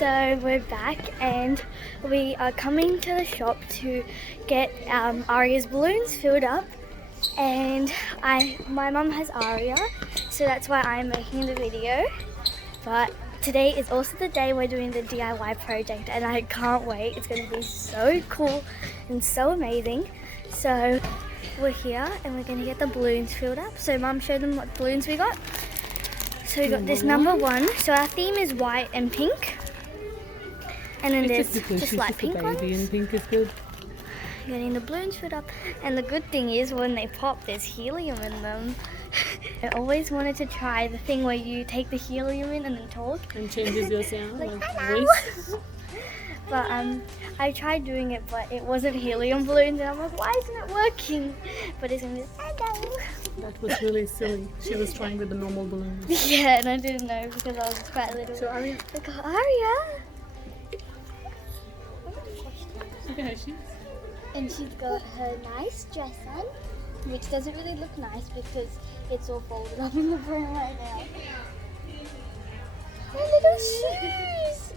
So we're back and we are coming to the shop to get Aria's balloons filled up, and my mum has Aria, so that's why I'm making the video. But today is also the day we're doing the DIY project and I can't wait. It's going to be so cool and so amazing. So we're here and we're going to get the balloons filled up. So mum showed them what balloons we got. So we got this number one. So our theme is white and pink. And then there's just light pink ones. And pink is good. Getting the balloons filled up. And the good thing is when they pop, there's helium in them. I always wanted to try the thing where you take the helium in and then talk. And changes your sound, like voice. But I tried doing it, but it wasn't helium balloons, and I'm like, why isn't it working? But it's gonna be hello. That was really silly. She was trying with the normal balloons. Yeah, and I didn't know because I was quite little. So Aria. Look at Aria. Look at her shoes. And she's got her nice dress on, which doesn't really look nice because it's all folded up in the front right now. Her little shoes!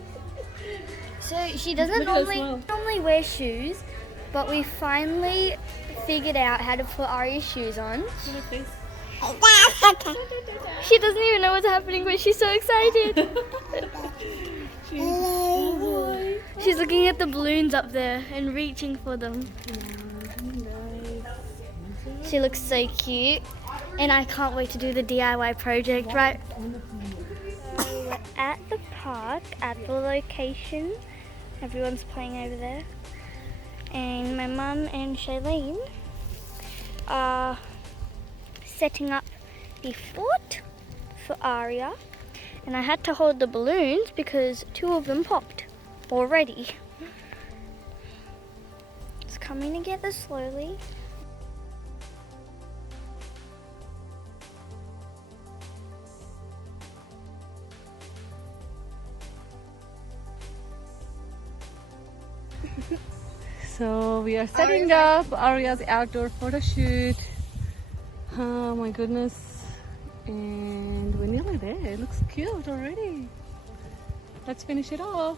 So she doesn't normally wear shoes, but we finally figured out how to put Aria's shoes on. She doesn't even know what's happening, but she's so excited. She's looking at the balloons up there and reaching for them. She looks so cute, and I can't wait to do the DIY project, right? So we're at the park, at the location. Everyone's playing over there. And my mum and Shailene are setting up the fort for Aria. And I had to hold the balloons because two of them popped already. It's coming together slowly. So we are setting up Aria's outdoor photo shoot. Oh my goodness. And we're nearly there. It looks cute already. Let's finish it off.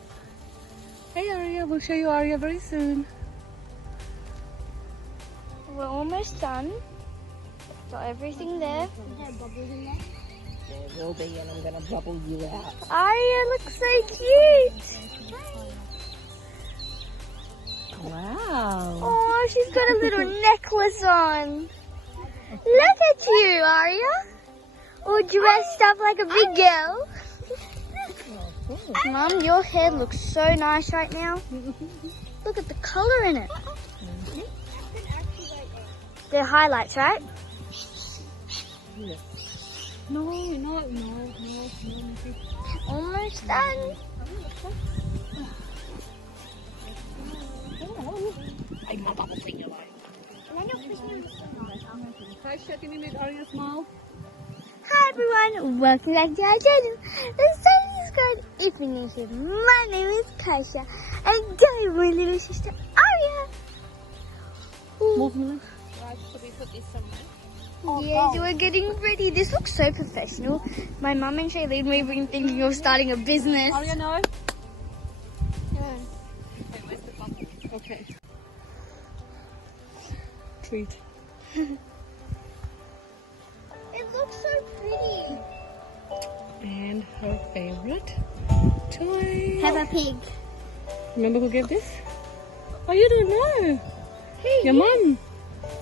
Hey Aria, we'll show you Aria very soon. We're almost done. Got everything there. There will be, and I'm going to bubble you out. Aria looks so cute. Wow. Oh, she's got a little necklace on. Look at you, Aria. All dressed up like a big girl. Mum, your hair looks so nice right now. Look at the colour in it. They're highlights, right? Yeah. No. Almost done. I'm not bubble finger line. Hi, can you make Aria smile? Hi everyone, welcome back to our channel. The sun is good. If you're new here, my name is Kasia, and go with my little sister Aria. Move. Right, should we put this somewhere? Yes, we're getting ready. This looks so professional. My mum and Shailene may be thinking of starting a business. Aria, no. Yeah. Okay, where's the bubble? Okay. Treat. It looks so pretty. And her favorite toy. Peppa Pig. Remember who gave this? Oh, you don't know. Hey, Your mum.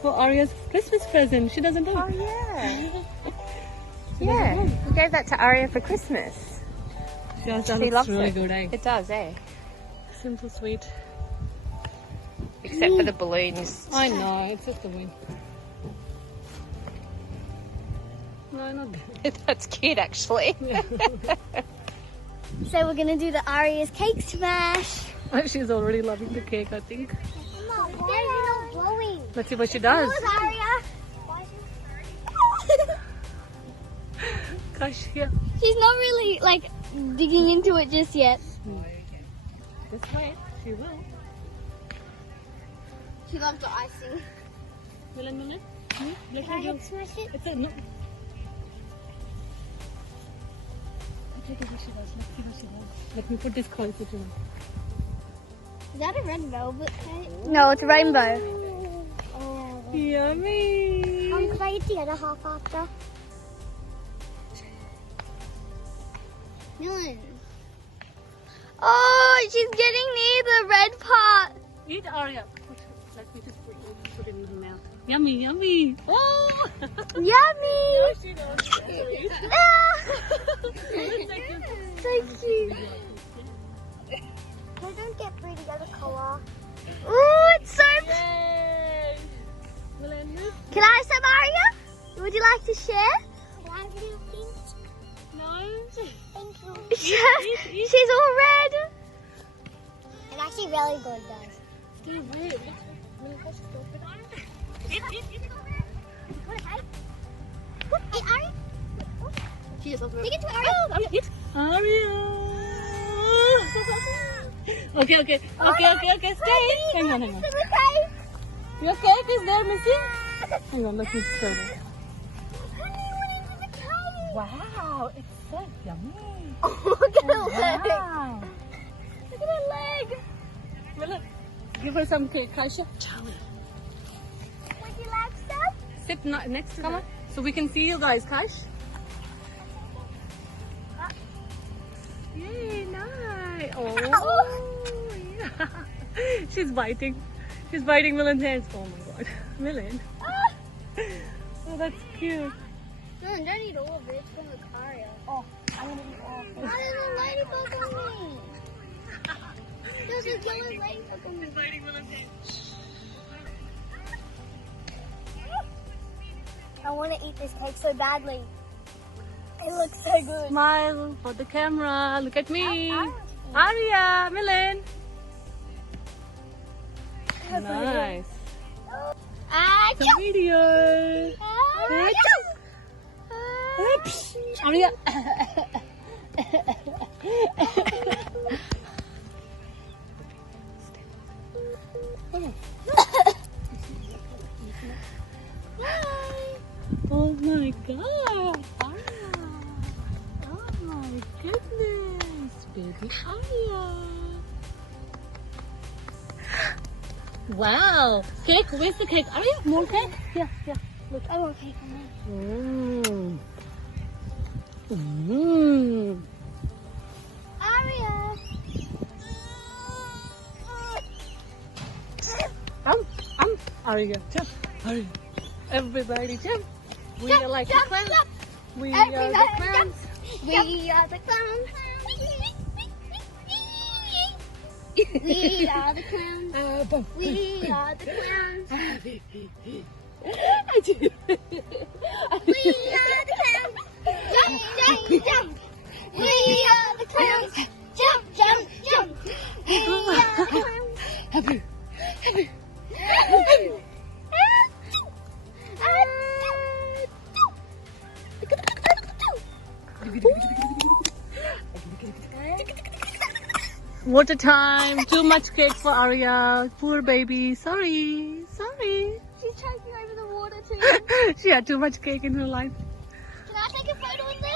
For Aria's Christmas present. She doesn't know. Oh, yeah. She Yeah, doesn't know. we gave that to Aria for Christmas. That She looks loves really it. good, eh? It does, eh? Simple, sweet. Except for the balloons. I know, it's just a win. No, not that. That's cute, actually. So we're gonna do the Aria's cake smash. She's already loving the cake, I think. Mom, why is it not blowing? Let's see what she does. Aria. Gosh, yeah. She's not really like digging into it just yet. This way, she will. She loves the icing. Milan. Can I help smash it? It's a no. Let me put this closer to him. Is that a red velvet cake? No, it's a rainbow. Oh. Yummy. Could I eat the other half after? Million. Oh, she's getting near the red part. Eat, Aria. Let me just put it in her mouth. Yummy, yummy. Oh! Yummy. So cute. I don't get pretty other color. Ooh, it's so Yay! Can I have some, Aria? Would you like to share? No. Thank you. She's all red. It's actually really good, guys. Still red. Hey, Aria. Cheers. Take it to Aria. Aria, eat. Aria. Okay. Stay. Hang on. Your cake is there, Missy? Hang on, let me stir it. Wow, it's so yummy. Look at her leg. Wow. Look at her leg. Well, look, give her some cake, Kaisha. Would you like some? Sit next to her so we can see you guys, Kaish. Yay, nice. Oh, yeah. She's biting. She's biting Millen's hands. Oh my god. Millen. Oh, that's cute. No, don't eat all of it. It's from the Aria. Oh, I'm going to eat all of it. Why there's a ladybug on me? There's a yellow ladybug on me. She's biting Millen's hands. I want to eat this cake so badly. It looks so good. Smile for the camera. Look at me. Aria, Millen. Nice. The video. Oops. Aria. Oh my god. Aria. Oh my goodness. Baby Aria. Wow. Cake? Where's the cake? Aria, more cake? Yeah. Look, I want cake on me. Aria. Aria, jump. Aria. Everybody jump. We Jump, are like jump, the clowns. jump. We Everybody are the clowns. jump. We are the clowns. We are the clowns. We are the clowns. We are the clowns. Jump, jump, jump. We are the clowns. Jump, jump, jump. We are the clowns. Happy. Water time. Too much cake for Aria. Poor baby. Sorry. She's choking over the water too. She had too much cake in her life. Can I take a photo in there?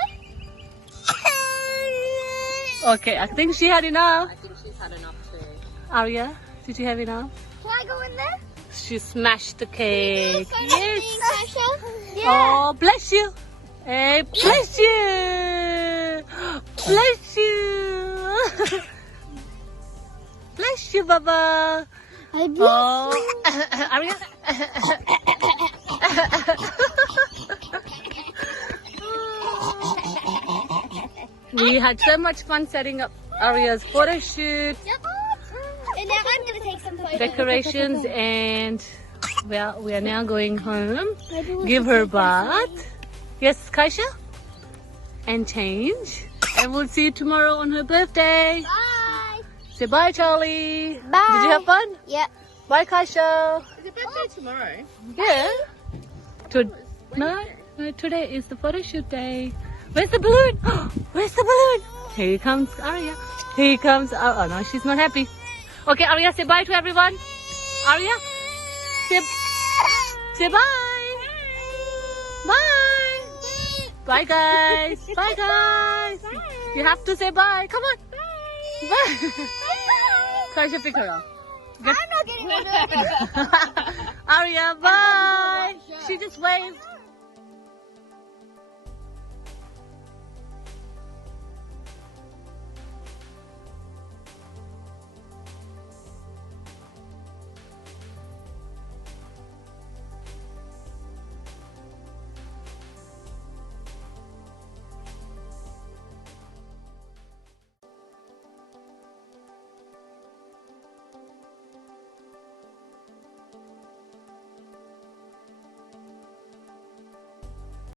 Okay, I think she had enough. I think she's had enough too. Aria, did you have enough? Can I go in there? She smashed the cake. Yes. Yes. Yeah. Oh, bless you. Hey, bless you. Bless you. Bless you, Baba. I bless Oh, Aria. We had so much fun setting up Aria's photo shoot, Yep. And now I'm going to take some photos. decorations, and well, we are now going home. Give her bath. Yes, Kaisha? And change. And we'll see you tomorrow on her birthday. Bye. Say bye, Charlie. Bye. Did you have fun? Yep. Bye, Kaisha. Is it birthday tomorrow? Yeah. No, today is the photo shoot day. Where's the balloon? Where's the balloon? Here comes Aria. Here comes. Oh no, she's not happy. Okay, Aria, say bye to everyone. Aria, say bye. Bye. Bye guys. Bye guys. You have to say bye. Come on. Bye. Bye. Pick her up. I'm not getting one. Aria, bye. She just waved.